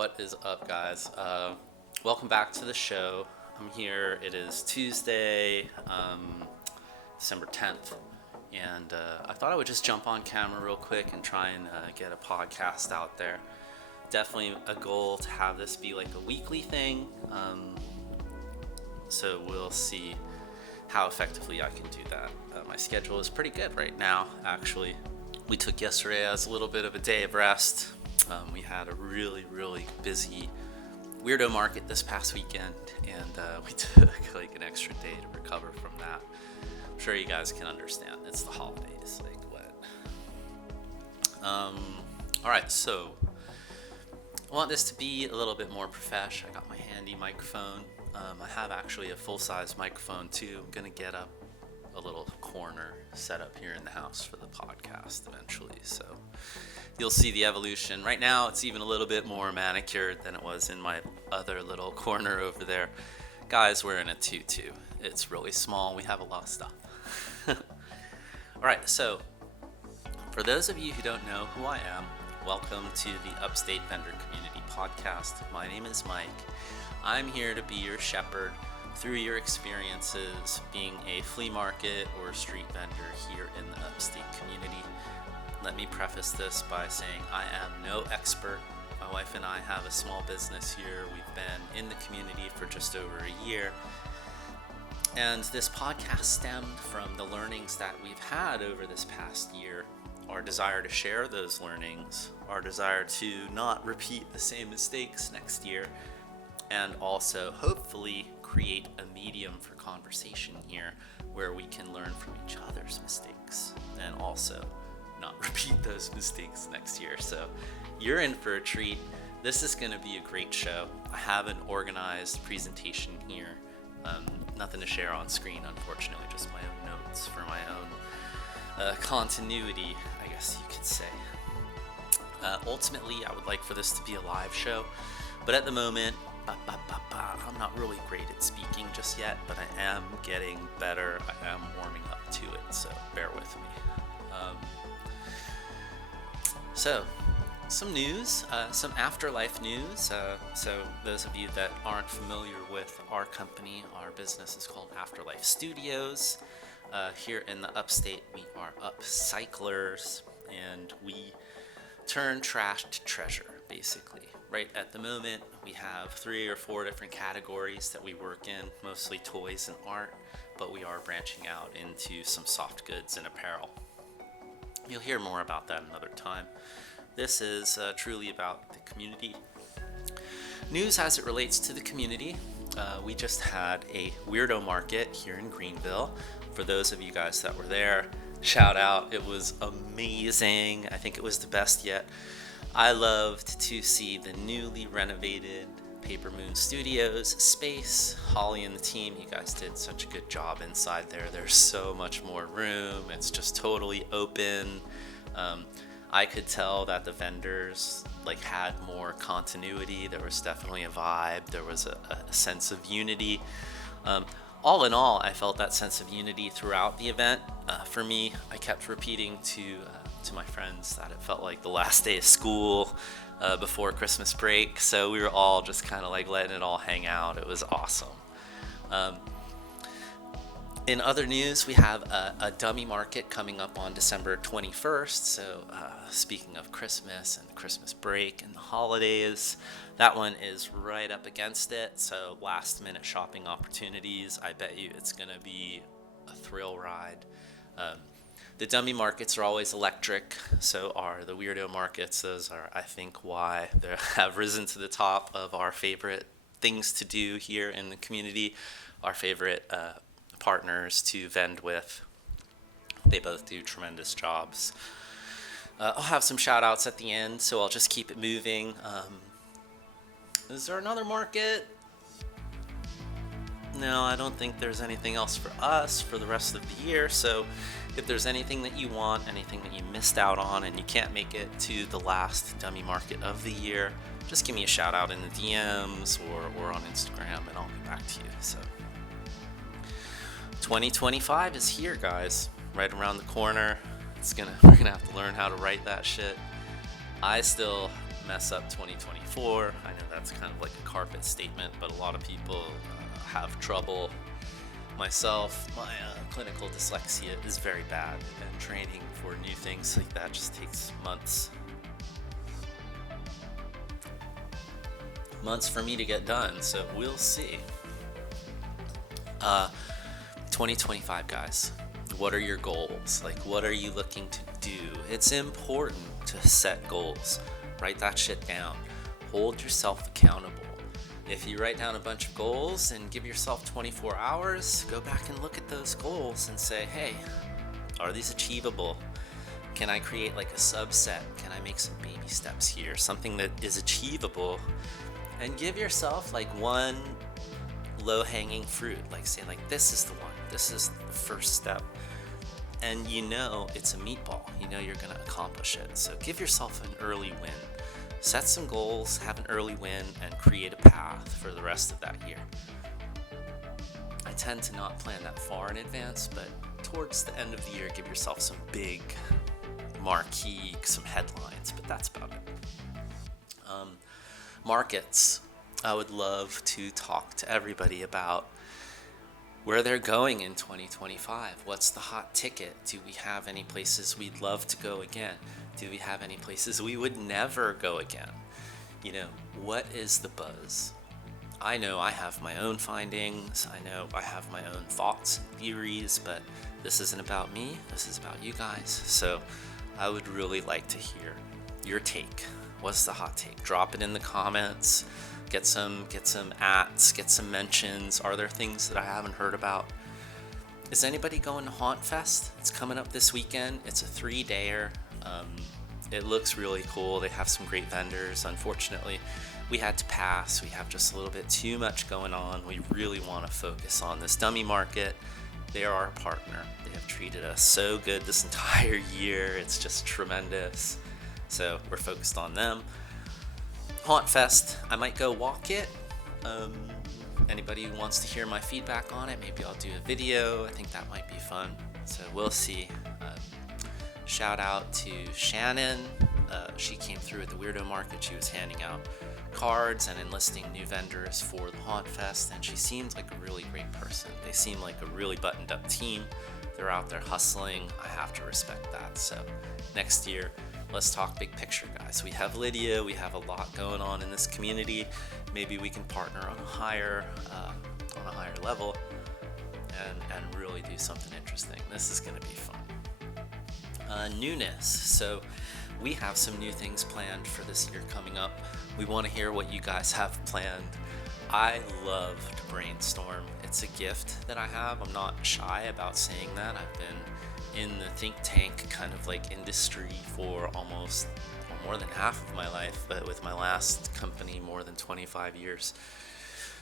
What is up, guys? Welcome back to the show. I'm here. It is Tuesday, December 10th, and I thought I would just jump on camera real quick and try and get a podcast out there. Definitely a goal to have this be like a weekly thing, so we'll see how effectively I can do that. My schedule is pretty good right now, actually. We took yesterday as a little bit of a day of rest. We had a really busy weirdo market this past weekend, and we took like an extra day to recover from that. I'm sure you guys can understand. It's the holidays, like what? Alright, so I want this to be a little bit more profesh. I got my handy microphone. I have actually a full-size microphone too. I'm gonna get up a little corner set up here in the house for the podcast eventually, so you'll see the evolution. Right now it's even a little bit more manicured than it was in my other little corner over there. Guys, we're in a tutu. It's really small. We have a lot of stuff. Alright, so for those of you who don't know who I am, welcome to the Upstate Vendor Community Podcast. My name is Mike. I'm here to be your shepherd through your experiences being a flea market or street vendor here in the Upstate community. Let me preface this by saying I am no expert. My wife and I have a small business here. We've been in the community for just over a year. And this podcast stemmed from the learnings that we've had over this past year, our desire to share those learnings, our desire to not repeat the same mistakes next year, and also hopefully create a medium for conversation here where we can learn from each other's mistakes and also not repeat those mistakes next year. So you're in for a treat. This is going to be a great show. I have an organized presentation here. Nothing to share on screen, unfortunately, just my own notes for my own continuity, I guess you could say. Ultimately, I would like for this to be a live show, but at the moment, I'm not really great at speaking just yet, but I am getting better. I am warming up to it, so bear with me. So, some news, some Afterlife news. So those of you that aren't familiar with our company, our business is called Afterlife Studios. Here in the Upstate, we are upcyclers, and we turn trash to treasure, basically. Right at the moment, we have 3 or 4 different categories that we work in, mostly toys and art, but we are branching out into some soft goods and apparel. You'll hear more about that another time. This is truly about the community. News as it relates to the community. We just had a weirdo market here in Greenville. For those of you guys that were there, shout out. It was amazing. I think it was the best yet. I loved to see the newly renovated Paper Moon Studios space. Holly and the team, you guys did such a good job inside there. There's so much more room. It's just totally open. I could tell that the vendors had more continuity. There was definitely a vibe. There was a sense of unity. All in all, I felt that sense of unity throughout the event. For me, I kept repeating to my friends that it felt like the last day of school before Christmas break. So we were all just kind of letting it all hang out. It was awesome. In other news, we have a dummy market coming up on December 21st. So speaking of Christmas and Christmas break and the holidays, that one is right up against it. So last minute shopping opportunities. I bet you it's going to be a thrill ride. The dummy markets are always electric, so are the weirdo markets. Those are, I think, why they have risen to the top of our favorite things to do here in the community, our favorite partners to vend with. They both do tremendous jobs. I'll have some shout outs at the end, so I'll just keep it moving. Is there another market? No, I don't think there's anything else for us for the rest of the year. So if there's anything that you want, anything that you missed out on and you can't make it to the last dummy market of the year, just give me a shout out in the DMs or on Instagram and I'll get back to you. So 2025 is here, guys, right around the corner. We're gonna have to learn how to write that shit. I still mess up 2024. I know that's kind of like a carpet statement, but a lot of people have trouble. Myself, my clinical dyslexia is very bad, and training for new things like that just takes months for me to get done, so we'll see. 2025, guys, what are your goals? Like, what are you looking to do? It's important to set goals. Write that shit down. Hold yourself accountable. If you write down a bunch of goals and give yourself 24 hours, go back and look at those goals and say, hey, are these achievable? Can I create like a subset? Can I make some baby steps here? Something that is achievable, and give yourself like one low-hanging fruit. Like say like, this is the one. This is the first step. And you know it's a meatball. You know you're going to accomplish it. So give yourself an early win. Set some goals, have an early win, and create a path for the rest of that year. I tend to not plan that far in advance, but towards the end of the year, give yourself some big marquee, some headlines, but that's about it. Markets. I would love to talk to everybody about where they're going in 2025. What's the hot ticket? Do we have any places we'd love to go again? Do we have any places we would never go again? You know, what is the buzz? I know I have my own findings. I know I have my own thoughts and theories, but this isn't about me. This is about you guys. So I would really like to hear your take. What's the hot take? Drop it in the comments. Get some ats, get some mentions. Are there things that I haven't heard about? Is anybody going to Haunt Fest? It's coming up this weekend. It's a 3-dayer. It looks really cool. They have some great vendors. Unfortunately, we had to pass. We have just a little bit too much going on. We really want to focus on this dummy market. They are our partner. They have treated us so good this entire year. It's just tremendous. So we're focused on them. Haunt Fest, I might go walk it. Anybody who wants to hear my feedback on it, maybe I'll do a video. I think that might be fun. So we'll see. Shout out to Shannon. She came through at the Weirdo Market. She was handing out cards and enlisting new vendors for the Haunt Fest, and she seemed like a really great person. They seem like a really buttoned up team. They're out there hustling. I have to respect that. So next year, let's talk big picture, guys. We have Lydia. We have a lot going on in this community. Maybe we can partner on a higher level and really do something interesting. This is going to be fun. Newness. So we have some new things planned for this year coming up. We want to hear what you guys have planned. I love to brainstorm. It's a gift that I have. I'm not shy about saying that. I've been in the think tank kind of like industry for almost more than half of my life, but with my last company, more than 25 years.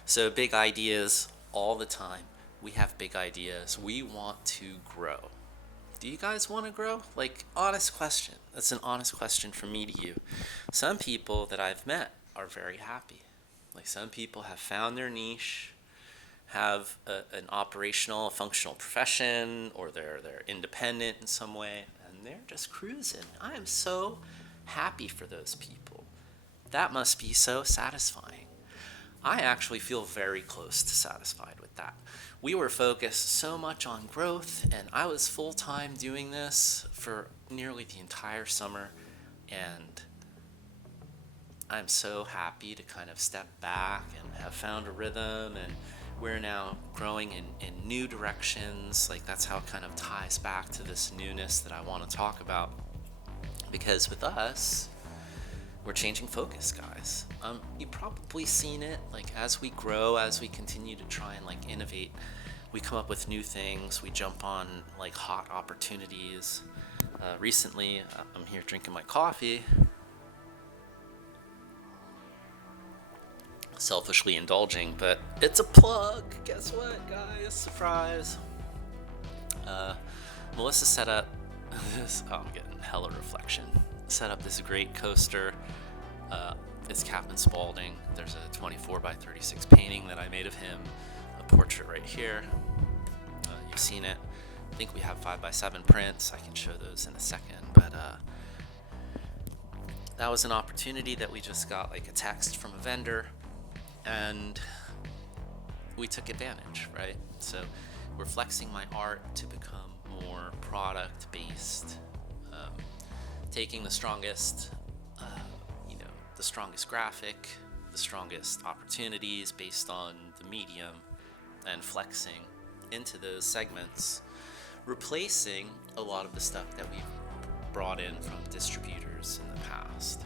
So big ideas all the time. We have big ideas. We want to grow. Do you guys want to grow? Like, honest question. That's an honest question from me to you. Some people that I've met are very happy. Like, some people have found their niche, have an operational, functional profession, or they're independent in some way, and they're just cruising. I am so happy for those people. That must be so satisfying. I actually feel very close to satisfied with that. We were focused so much on growth, and I was full-time doing this for nearly the entire summer, and I'm so happy to kind of step back and have found a rhythm, and we're now growing in new directions. Like, that's how it kind of ties back to this newness that I want to talk about. Because with us, we're changing focus, guys. You've probably seen it, like, as we grow, as we continue to try and like innovate, we come up with new things, we jump on like hot opportunities. Recently, I'm here drinking my coffee, selfishly indulging, but it's a plug. Guess what, guys? Surprise. Melissa set up this, I'm getting hella reflection. Set up this great coaster. It's Captain Spaulding. There's a 24 by 36 painting that I made of him, a portrait right here. You've seen it. I think we have 5 by 7 prints. I can show those in a second, but that was an opportunity that we just got, like a text from a vendor, and we took advantage, right? So we're flexing my art to become more product based, taking the strongest, the strongest graphic, the strongest opportunities based on the medium, and flexing into those segments, replacing a lot of the stuff that we've brought in from distributors in the past.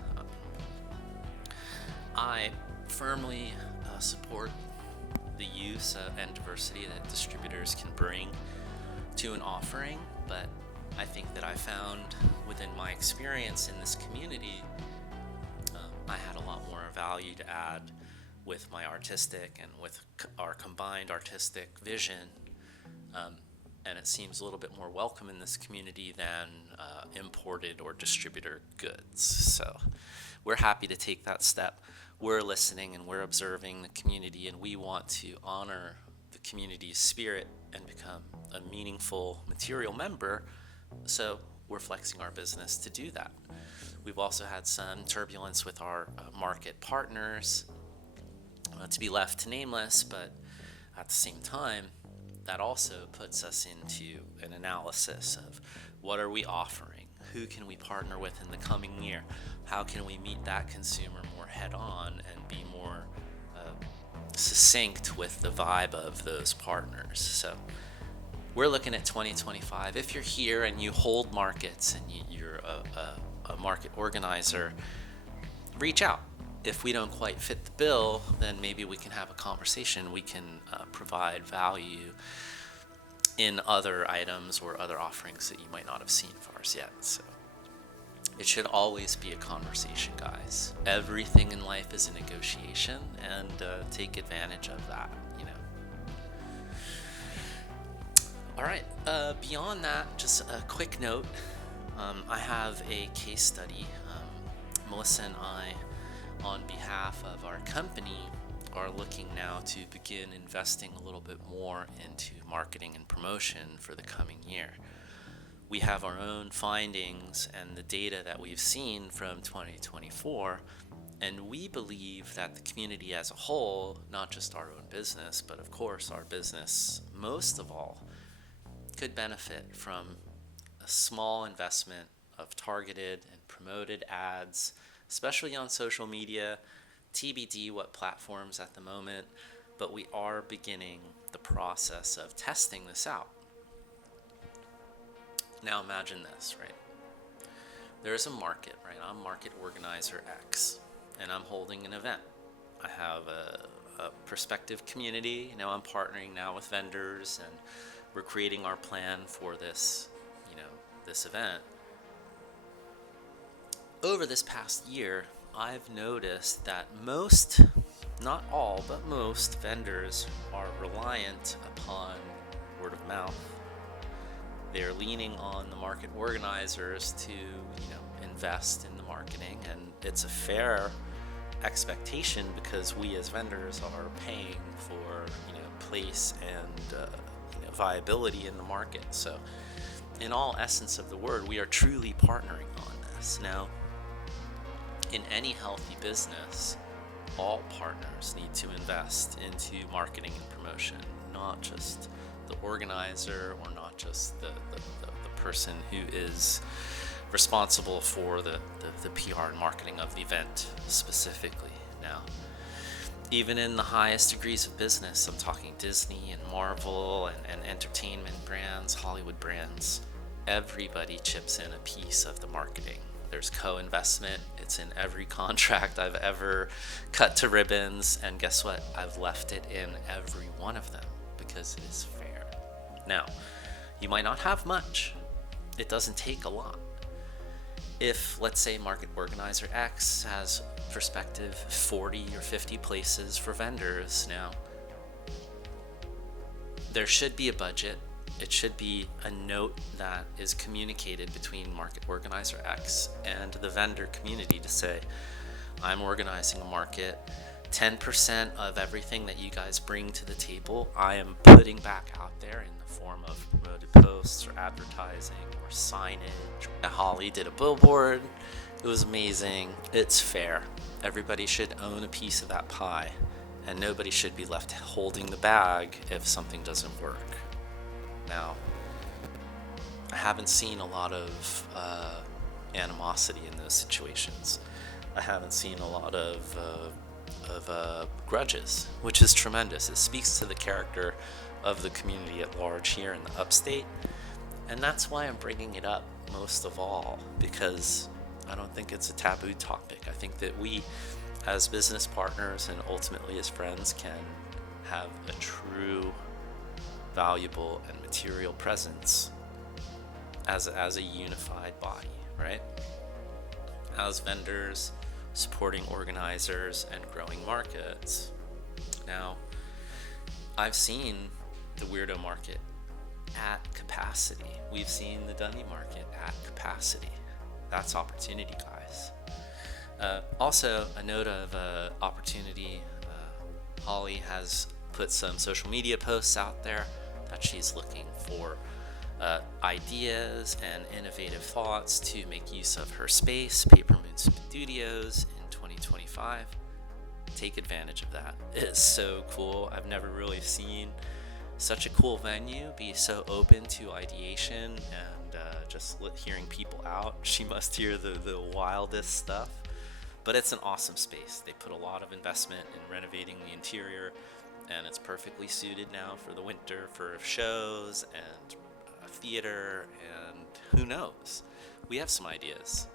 I firmly support the use and diversity that distributors can bring to an offering, but I think that I found within my experience in this community, I had a lot more value to add with my artistic and with our combined artistic vision, and it seems a little bit more welcome in this community than imported or distributor goods. So we're happy to take that step. We're listening and we're observing the community, and we want to honor the community's spirit and become a meaningful material member. So we're flexing our business to do that. We've also had some turbulence with our market partners, to be left nameless, but at the same time, that also puts us into an analysis of what are we offering, who can we partner with in the coming year, how can we meet that consumer more head on and be more succinct with the vibe of those partners. So we're looking at 2025. If you're here and you hold markets and you're a market organizer, reach out. If we don't quite fit the bill, then maybe we can have a conversation. We can provide value in other items or other offerings that you might not have seen of ours yet. So it should always be a conversation, guys. Everything in life is a negotiation, and take advantage of that, All right, beyond that, just a quick note. I have a case study. Melissa and I, on behalf of our company, are looking now to begin investing a little bit more into marketing and promotion for the coming year. We have our own findings and the data that we've seen from 2024, and we believe that the community as a whole, not just our own business, but of course our business most of all, could benefit from a small investment of targeted and promoted ads, especially on social media. TBD what platforms at the moment, but we are beginning the process of testing this out. Now imagine this, right? There's a market, right? I'm market organizer X, and I'm holding an event. I have a prospective community. Now I'm partnering now with vendors, and we're creating our plan for this, this event. Over this past year, I've noticed that most, not all, but most vendors are reliant upon word of mouth. They're leaning on the market organizers to, invest in the marketing, and it's a fair expectation because we as vendors are paying for, place and, viability in the market. So in all essence of the word, we are truly partnering on this. Now, in any healthy business, all partners need to invest into marketing and promotion, not just the organizer or not just the person who is responsible for the PR and marketing of the event specifically. Now, even in the highest degrees of business, I'm talking Disney and Marvel and entertainment brands, Hollywood brands, everybody chips in a piece of the marketing. There's co-investment. It's in every contract I've ever cut to ribbons, and guess what? I've left it in every one of them because it is fair. Now, you might not have much. It doesn't take a lot. If, let's say, market organizer X has prospective 40 or 50 places for vendors, now there should be a budget. It should be a note that is communicated between market organizer X and the vendor community to say, I'm organizing a market. 10% of everything that you guys bring to the table, I am putting back out there in the form of promoted posts or advertising or signage. Holly did a billboard It was amazing. It's fair. Everybody should own a piece of that pie, and nobody should be left holding the bag if something doesn't work. Now, I haven't seen a lot of animosity in those situations. I haven't seen a lot of grudges, which is tremendous. It speaks to the character of the community at large here in the Upstate, and that's why I'm bringing it up most of all, because I don't think it's a taboo topic. I think that we, as business partners and ultimately as friends, can have a true, valuable, and material presence as a unified body, right? As vendors, supporting organizers, and growing markets. Now, I've seen the weirdo market at capacity. We've seen the dummy market at capacity. That's opportunity, guys. Also, a note of opportunity. Holly has put some social media posts out there that she's looking for ideas and innovative thoughts to make use of her space, Paper Moon Studios, in 2025. Take advantage of that. It's so cool. I've never really seen such a cool venue be so open to ideation and just hearing people out. She must hear the wildest stuff. But it's an awesome space. They put a lot of investment in renovating the interior, and it's perfectly suited now for the winter for shows and theater, and who knows? We have some ideas.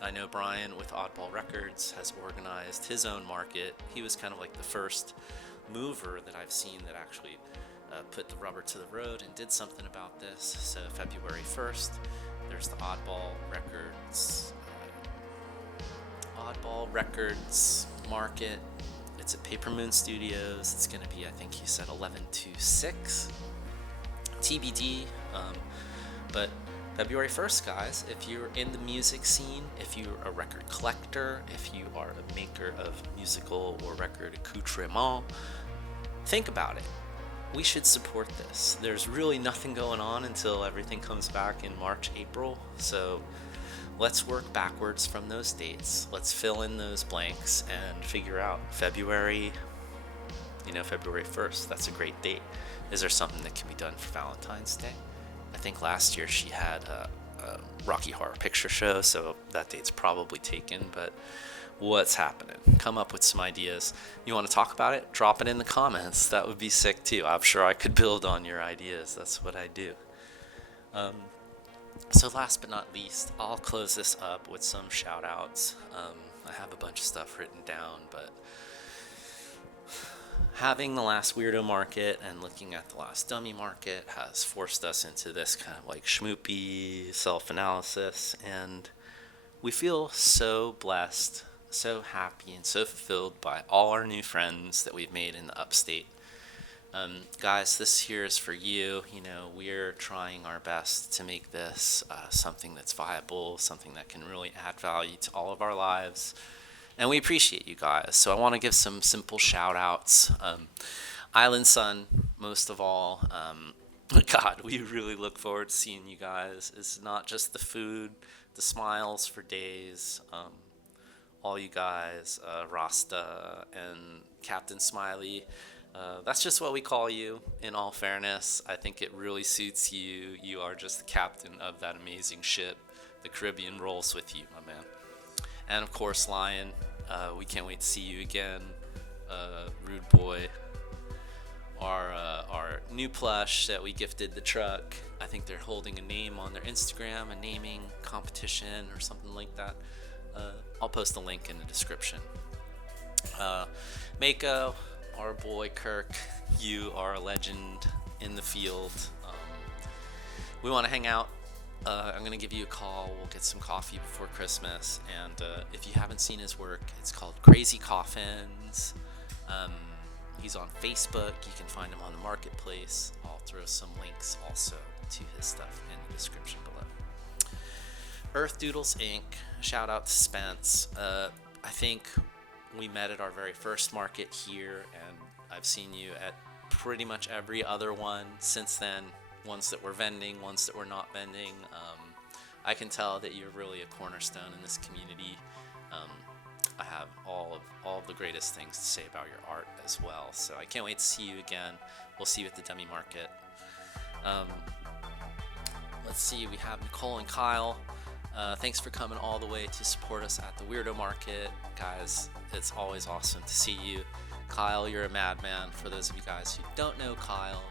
I know Brian with Oddball Records has organized his own market. He was kind of like the first mover that I've seen that actually put the rubber to the road and did something about this. So February 1st, there's the Oddball Records market. It's at Paper Moon Studios. It's going to be, I think he said 11 to 6. TBD, but February 1st, guys, if you're in the music scene, if you're a record collector, if you are a maker of musical or record accoutrement, think about it. We should support this. There's really nothing going on until everything comes back in March, April, so let's work backwards from those dates. Let's fill in those blanks and figure out February 1st. That's a great date. Is there something that can be done for Valentine's Day? I think last year she had a Rocky Horror Picture Show, so that date's probably taken, but what's happening? Come up with some ideas. You want to talk about it? Drop it in the comments. That would be sick too. I'm sure I could build on your ideas. That's what I do. So last but not least, I'll close this up with some shout outs. I have a bunch of stuff written down, but having the last weirdo market and looking at the last dummy market has forced us into this kind of like schmoopy self-analysis, and we feel so blessed, so happy, and so fulfilled by all our new friends that we've made in the Upstate. Guys, this here is for you. We're trying our best to make this something that's viable, something that can really add value to all of our lives. And we appreciate you guys. So I want to give some simple shout outs. Island Sun, most of all. God, we really look forward to seeing you guys. It's not just the food, the smiles for days. All you guys, Rasta and Captain Smiley. That's just what we call you, in all fairness. I think it really suits you. You are just the captain of that amazing ship. The Caribbean rolls with you, my man. And of course, Lion, we can't wait to see you again. Rude Boy, our new plush that we gifted the truck. I think they're holding a name on their Instagram, a naming competition or something like that. I'll post a link in the description. Mako, our boy Kirk, you are a legend in the field. We want to hang out. I'm going to give you a call. We'll get some coffee before Christmas. And if you haven't seen his work, it's called Crazy Coffins. He's on Facebook. You can find him on the marketplace. I'll throw some links also to his stuff in the description below. Earth Doodles Inc. Shout out to Spence. I think we met at our very first market here, and I've seen you at pretty much every other one since then. Ones that were vending, ones that were not vending. I can tell that you're really a cornerstone in this community. Um, I have all of the greatest things to say about your art as well. So I can't wait to see you again. We'll see you at the Dummy Market. Um, let's see, we have Nicole and Kyle. Thanks for coming all the way to support us at the Weirdo Market. Guys, it's always awesome to see you. Kyle, you're a madman. For those of you guys who don't know Kyle,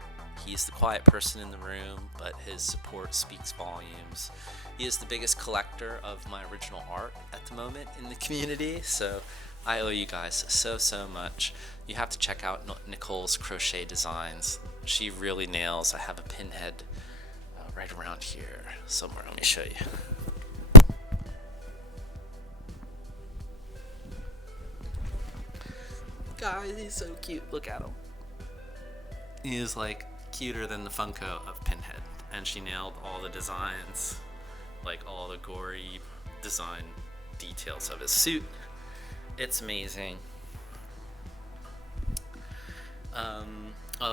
he's the quiet person in the room, but his support speaks volumes. He is the biggest collector of my original art at the moment in the community, so I owe you guys so much. You have to check out Nicole's crochet designs. She really nails. I have a pinhead right around here somewhere. Let me show you. Guys, he's so cute. Look at him. He is like cuter than the Funko of Pinhead, and she nailed all the designs, like all the gory design details of his suit. It's amazing.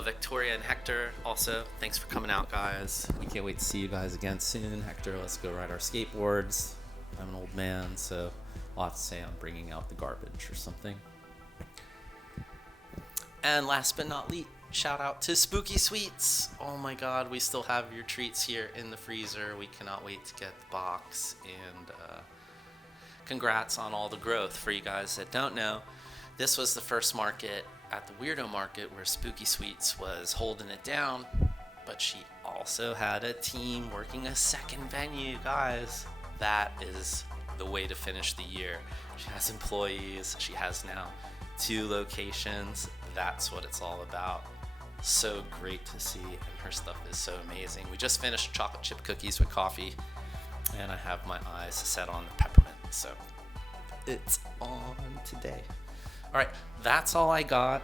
Victoria and Hector, also, thanks for coming out, guys. We can't wait to see you guys again soon. Hector, let's go ride our skateboards. I'm an old man, so I'll have to say I'm bringing out the garbage or something. And last but not least, shout out to Spooky Sweets. Oh my god, we still have your treats here in the freezer. We cannot wait to get the box. And congrats on all the growth. For you guys that don't know, this was the first market at the Weirdo Market where Spooky Sweets was holding it down. But she also had a team working a second venue. Guys, that is the way to finish the year. She has employees. She has now 2 locations. That's what it's all about. So great to see, and her stuff is so amazing. We just finished chocolate chip cookies with coffee, and I have my eyes set on the peppermint, so it's on today. All right, that's all I got.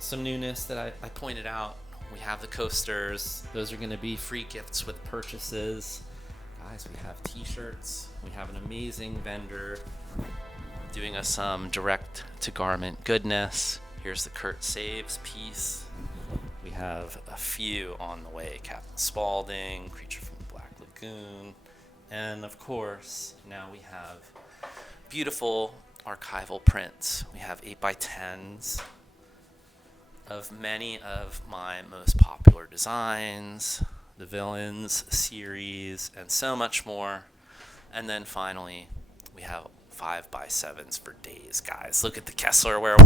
Some newness that I pointed out. We have the coasters. Those are going to be free gifts with purchases. Guys, we have t-shirts. We have an amazing vendor doing us some direct-to-garment goodness. Here's the Kurt Saves piece. We have a few on the way. Captain Spaulding, Creature from the Black Lagoon. And of course, now we have beautiful archival prints. We have 8x10s of many of my most popular designs, the Villains series, and so much more. And then finally, we have 5x7s for days, guys. Look at the Kessler where